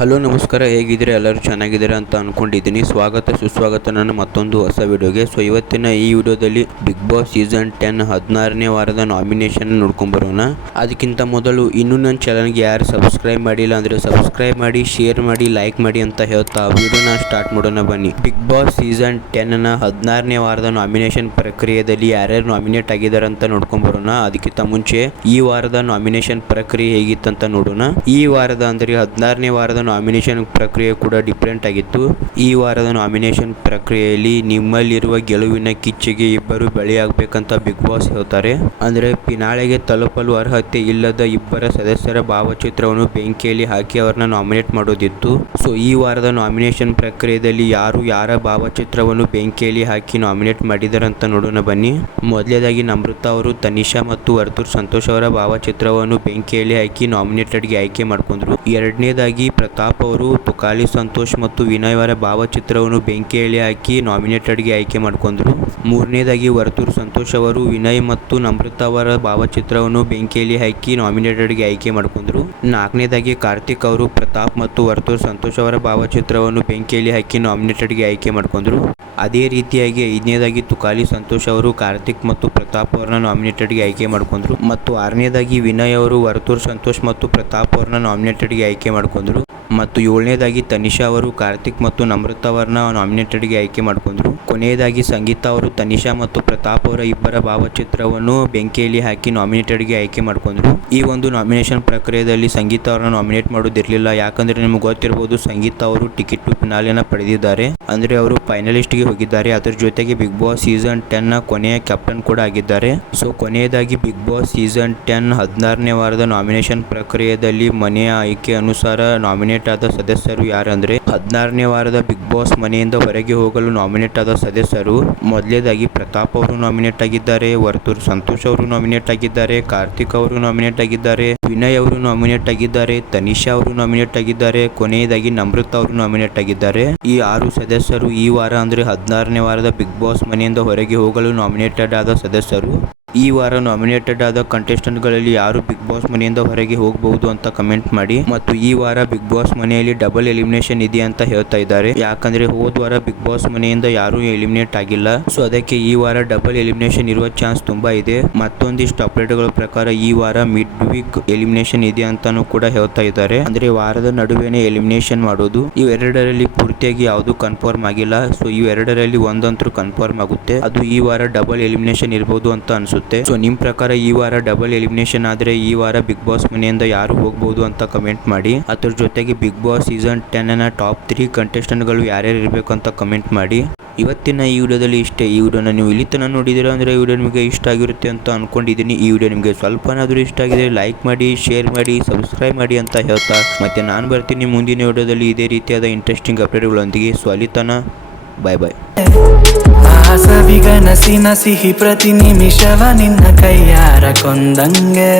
Hello ನಮಸ್ಕಾರ, ಹೇಗಿದ್ದೀರಾ? ಎಲ್ಲರೂ ಚೆನ್ನಾಗಿದ್ದೀರಾ ಅಂತ ಅಂದ್ಕೊಂಡಿದ್ದೀನಿ. ಸ್ವಾಗತ ಸುಸ್ವಾಗತ ನನ್ನ ಮತ್ತೊಂದು ಹೊಸ ವಿಡಿಯೋಗೆ. ಇವತ್ತಿನ ಈ ವಿಡಿಯೋದಲ್ಲಿ ಬಿಗ್ ಬಾಸ್ ಸೀಸನ್ 10 16ನೇ ವಾರದ ನಾಮಿನೇಷನ್ ನೋಡ್ಕೊಂಬರೋಣ. ಅದಕ್ಕಿಂತ ಮೊದಲು ಇನ್ನೂ ನನ್ನ ಚಾನಲ್ಗೆ ಯಾರು ಸಬ್ಸ್ಕ್ರೈಬ್ ಮಾಡಿಲ್ಲ ಅಂದರೆ ಸಬ್ಸ್ಕ್ರೈಬ್ ಮಾಡಿ, ಶೇರ್ ಮಾಡಿ, ಲೈಕ್ ಮಾಡಿ ಅಂತ ಹೇಳ್ತಾ ವಿಡಿಯೋನ ಸ್ಟಾರ್ಟ್ ಮಾಡೋಣ ಬನ್ನಿ. ಬಿಗ್ ಬಾಸ್ ಸೀಸನ್ 10ನ 16ನೇ ವಾರದ ನಾಮಿನೇಷನ್ ಪ್ರಕ್ರಿಯೆಯಲ್ಲಿ ಯಾರ್ಯಾರು ನಾಮಿನೇಟ್ ಆಗಿದ್ದಾರೆ ಅಂತ ನೋಡ್ಕೊಂಬರೋಣ. ಅದಕ್ಕಿಂತ ಮುಂಚೆ ಈ ವಾರದ ನಾಮಿನೇಷನ್ ಪ್ರಕ್ರಿಯೆ ಹೇಗಿತ್ತಂತ ನೋಡೋಣ. ಈ ವಾರದ ಅಂದರೆ 16ನೇ ವಾರದ ನಾಮಿನೇಷನ್ ಪ್ರಕ್ರಿಯೆ ಕೂಡ ಡಿಫ್ರೆಂಟ್ ಆಗಿತ್ತು. ಈ ವಾರದ ನಾಮಿನೇಷನ್ ಪ್ರಕ್ರಿಯೆಯಲ್ಲಿ ನಿಮ್ಮಲ್ಲಿರುವ ಗೆಲುವಿನ ಕಿಚ್ಚೆಗೆ ಇಬ್ಬರು ಬಲಿಯಾಗಬೇಕಂತ ಬಿಗ್ ಬಾಸ್ ಹೇಳ್ತಾರೆ. ಅಂದರೆ ಫಿನಾಲೆಗೆ ತಲುಪಲು ಅರ್ಹತೆ ಇಲ್ಲದ ಇಬ್ಬರ ಸದಸ್ಯರ ಭಾವಚಿತ್ರವನ್ನು ಬೆಂಕಿಯಲ್ಲಿ ಹಾಕಿ ಅವರನ್ನ ನಾಮಿನೇಟ್ ಮಾಡೋದಿತ್ತು. ಈ ವಾರದ ನಾಮಿನೇಷನ್ ಪ್ರಕ್ರಿಯೆಯಲ್ಲಿ ಯಾರು ಯಾರ ಭಾವಚಿತ್ರವನ್ನು ಬೆಂಕಿಯಲ್ಲಿ ಹಾಕಿ ನಾಮಿನೇಟ್ ಮಾಡಿದ್ದಾರೆ ಅಂತ ನೋಡೋಣ ಬನ್ನಿ. ಮೊದಲನೇದಾಗಿ ನಮ್ರತಾ ಅವರು ತನಿಷಾ ಮತ್ತು ವರ್ತೂರ್ ಸಂತೋಷ್ ಅವರ ಭಾವಚಿತ್ರವನ್ನು ಬೆಂಕಿಯಲ್ಲಿ ಹಾಕಿ ನಾಮಿನೇಟೆಡ್ಗೆ ಆಯ್ಕೆ ಮಾಡ್ಕೊಂಡ್ರು. ಎರಡನೇದಾಗಿ ಪ್ರತಾಪ್ ಅವರು ತುಕಾಲಿ ಸಂತೋಷ್ ಮತ್ತು ವಿನಯ್ ಅವರ ಭಾವಚಿತ್ರವನ್ನು ಬೆಂಕಿಯಲ್ಲಿ ಹಾಕಿ ನಾಮಿನೇಟೆಡ್ಗೆ ಆಯ್ಕೆ ಮಾಡ್ಕೊಂಡ್ರು. ಮೂರನೇದಾಗಿ ವರ್ತೂರ್ ಸಂತೋಷ್ ಅವರು ವಿನಯ್ ಮತ್ತು ನಮ್ರತಾ ಅವರ ಭಾವಚಿತ್ರವನ್ನು ಬೆಂಕಿಯಲ್ಲಿ ಹಾಕಿ ನಾಮಿನೇಟೆಡ್ಗೆ ಆಯ್ಕೆ ಮಾಡ್ಕೊಂಡ್ರು. ನಾಲ್ಕನೇದಾಗಿ ಕಾರ್ತಿಕ್ ಅವರು ಪ್ರತಾಪ್ ಮತ್ತು ವರ್ತೂರ್ ಸಂತೋಷ್ ಅವರ ಭಾವಚಿತ್ರವನ್ನು ಬೆಂಕಿಯಲ್ಲಿ ಹಾಕಿ ನಾಮಿನೇಟೆಡ್ಗೆ ಆಯ್ಕೆ ಮಾಡ್ಕೊಂಡ್ರು. ಅದೇ ರೀತಿಯಾಗಿ ಐದನೇದಾಗಿ ತುಕಾಲಿ ಸಂತೋಷ್ ಅವರು ಕಾರ್ತಿಕ್ ಮತ್ತು ಪ್ರತಾಪ್ ಅವರನ್ನ ನಾಮಿನೇಟೆಡ್ಗೆ ಆಯ್ಕೆ ಮಾಡ್ಕೊಂಡ್ರು. ಮತ್ತು ಆರನೇದಾಗಿ ವಿನಯ್ ಅವರು ವರ್ತೂರ್ ಸಂತೋಷ್ ಮತ್ತು ಪ್ರತಾಪ್ ಅವರನ್ನ ನಾಮಿನೇಟೆಡ್ಗೆ ಆಯ್ಕೆ ಮಾಡ್ಕೊಂಡ್ರು. ಮತ್ತು ಏಳನೇದಾಗಿ ತನಿಷಾ ಅವರು ಕಾರ್ತಿಕ್ ಮತ್ತು ನಮ್ರತಾ ಅವರನ್ನ ನಾಮಿನೇಟೆಡ್ಗೆ ಆಯ್ಕೆ ಮಾಡ್ಕೊಂಡ್ರು. ಕೊನೆಯದಾಗಿ ಸಂಗೀತಾ ಅವರು ತನಿಷಾ ಮತ್ತು ಪ್ರತಾಪ್ ಅವರ ಇಬ್ಬರ ಭಾವಚಿತ್ರವನ್ನು ಬೆಂಕಿಯಲ್ಲಿ ಹಾಕಿ ನಾಮಿನೇಟೆಡ್ಗೆ ಆಯ್ಕೆ ಮಾಡ್ಕೊಂಡ್ರು. ಈ ಒಂದು ನಾಮಿನೇಷನ್ ಪ್ರಕ್ರಿಯೆಯಲ್ಲಿ ಸಂಗೀತಾ ಅವರನ್ನ ನಾಮಿನೇಟ್ ಮಾಡೋದಿರಲಿಲ್ಲ. ಯಾಕಂದ್ರೆ ನಿಮ್ಗೆ ಗೊತ್ತಿರಬಹುದು, ಸಂಗೀತಾ ಅವರು ಟಿಕೆಟ್ ಟು ಫಿನಾಲೆನ ಪಡೆದಿದ್ದಾರೆ. ಅಂದ್ರೆ ಅವರು ಫೈನಲಿಸ್ಟ್ಗೆ ಹೋಗಿದ್ದಾರೆ. ಅದರ ಜೊತೆಗೆ ಬಿಗ್ ಬಾಸ್ ಸೀಸನ್ 10ನ ಕೊನೆಯ ಕ್ಯಾಪ್ಟನ್ ಕೂಡ ಆಗಿದ್ದಾರೆ. ಕೊನೆಯದಾಗಿ ಬಿಗ್ ಬಾಸ್ ಸೀಸನ್ 10 16ನೇ ವಾರದ ನಾಮಿನೇಷನ್ ಪ್ರಕ್ರಿಯೆಯಲ್ಲಿ ಮನೆಯ ಆಯ್ಕೆ ಅನುಸಾರ ನಾಮಿನೇಟ್ ಆದ ಸದಸ್ಯರು ಯಾರಂದ್ರೆ 16ನೇ ವಾರದ ಬಿಗ್ ಬಾಸ್ ಮನೆಯಿಂದ ಹೊರಗೆ ಹೋಗಲು ನಾಮಿನೇಟ್ ಆದ ಸದಸ್ಯರು ಮೊದಲನೇದಾಗಿ ಪ್ರತಾಪ್ ಅವರು ನಾಮಿನೇಟ್ ಆಗಿದ್ದಾರೆ, ವರ್ತೂರ್ ಸಂತೋಷ್ ಅವರು ನಾಮಿನೇಟ್ ಆಗಿದ್ದಾರೆ, ಕಾರ್ತಿಕ್ ಅವರು ನಾಮಿನೇಟ್ ಆಗಿದ್ದಾರೆ, ವಿನಯ್ ಅವರು ನಾಮಿನೇಟ್ ಆಗಿದ್ದಾರೆ, ತನಿಷಾ ಅವರು ನಾಮಿನೇಟ್ ಆಗಿದ್ದಾರೆ, ಕೊನೆಯದಾಗಿ ನಮ್ರತಾ ಅವರು ನಾಮಿನೇಟ್ ಆಗಿದ್ದಾರೆ. ಈ 6 ಸದಸ್ಯರು ಈ ವಾರ ಅಂದ್ರೆ 16ನೇ ವಾರದ ಬಿಗ್ ಬಾಸ್ ಮನೆಯಿಂದ ಹೊರಗೆ ಹೋಗಲು ನಾಮಿನೇಟೆಡ್ ಆದ ಸದಸ್ಯರು. ಈ ವಾರ ನಾಮಿನೇಟೆಡ್ ಆದ ಕಂಟೆಸ್ಟೆಂಟ್ಗಳಲ್ಲಿ ಯಾರು ಬಿಗ್ ಬಾಸ್ ಮನೆಯಿಂದ ಹೊರಗೆ ಹೋಗಬಹುದು ಅಂತ ಕಮೆಂಟ್ ಮಾಡಿ. ಮತ್ತು ಈ ವಾರ ಬಿಗ್ ಬಾಸ್ ಮನೆಯಲ್ಲಿ ಡಬಲ್ ಎಲಿಮಿನೇಷನ್ ಇದೆ ಅಂತ ಹೇಳ್ತಾ ಇದ್ದಾರೆ. ಯಾಕಂದ್ರೆ ಹೋದ ವಾರ ಬಿಗ್ ಬಾಸ್ ಮನೆಯಿಂದ ಯಾರು ಎಲಿಮಿನೇಟ್ ಆಗಿಲ್ಲ. ಅದಕ್ಕೆ ಈ ವಾರ ಡಬಲ್ ಎಲಿಮಿನೇಷನ್ ಇರುವ ಚಾನ್ಸ್ ತುಂಬಾ ಇದೆ. ಮತ್ತೊಂದಿಷ್ಟು ಅಪ್ಡೇಟ್ಗಳ ಪ್ರಕಾರ ಈ ವಾರ ಮಿಡ್ ವೀಕ್ ಎಲಿಮಿನೇಷನ್ ಇದೆ ಅಂತಾನು ಕೂಡ ಹೇಳ್ತಾ ಇದ್ದಾರೆ. ಅಂದ್ರೆ ವಾರದ ನಡುವೆನೆ ಎಲಿಮಿನೇಷನ್ ಮಾಡೋದು. ಇವೆರಡರಲ್ಲಿ ಪೂರ್ತಿಯಾಗಿ ಯಾವುದು ಕನ್ಫರ್ಮ್ ಆಗಿಲ್ಲ. ಇವೆರಡರಲ್ಲಿ ಒಂದಂತೂ ಕನ್ಫರ್ಮ್ ಆಗುತ್ತೆ. ಅದು ಈ ವಾರ ಡಬಲ್ ಎಲಿಮಿನೇಷನ್ ಇರಬಹುದು ಅಂತ ಅನ್ಸುತ್ತೆ. ನಿಮ್ ಪ್ರಕಾರ ಈ ವಾರ ಡಬಲ್ ಎಲಿಮಿನೇಷನ್ ಆದ್ರೆ ಈ ವಾರ ಬಿಗ್ ಬಾಸ್ ಮನೆಯಿಂದ ಯಾರು ಹೋಗಬಹುದು ಅಂತ ಕಮೆಂಟ್ ಮಾಡಿ. ಅದ್ರ ಜೊತೆಗೆ ಬಿಗ್ ಬಾಸ್ ಸೀಸನ್ 10ನ ಟಾಪ್ 3 ಕಂಟೆಸ್ಟೆಂಟ್ ಗಳು ಯಾರ್ಯಾರು ಇರಬೇಕು ಅಂತ ಕಮೆಂಟ್ ಮಾಡಿ. ಇವತ್ತಿನ ಈ ವಿಡಿಯೋದಲ್ಲಿ ಇಷ್ಟೇ. ಈ ವಿಡಿಯೋನ ನೀವು ಇಲ್ಲಿ ತನಕ ನೋಡಿದ್ದೀರಾ ಅಂದ್ರೆ ಈ ವಿಡಿಯೋ ನಿಮಗೆ ಇಷ್ಟ ಆಗಿರುತ್ತೆ ಅಂತ ಅನ್ಕೊಂಡಿದ್ದೀನಿ. ಈ ವಿಡಿಯೋ ನಿಮಗೆ ಸ್ವಲ್ಪನಾದ್ರೂ ಇಷ್ಟ ಆಗಿದೆ ಲೈಕ್ ಮಾಡಿ, ಶೇರ್ ಮಾಡಿ, ಸಬ್ಸ್ಕ್ರೈಬ್ ಮಾಡಿ ಅಂತ ಹೇಳ್ತಾ ಮತ್ತೆ ನಾನು ಬರ್ತೀನಿ ಮುಂದಿನ ವಿಡಿಯೋದಲ್ಲಿ ಇದೇ ರೀತಿಯಾದ ಇಂಟ್ರೆಸ್ಟಿಂಗ್ ಅಪ್ಡೇಟ್ಗಳೊಂದಿಗೆ. ಅಲ್ಲಿ ತನಕ ಬಾಯ್ ಬಾಯ್. ಸವಿಗನಸಿನ ಸಿಹಿ ಪ್ರತಿ ನಿಮಿಷವ ನಿನ್ನ ಕೈಯಾರ ಕೊಂದಂಗೆ.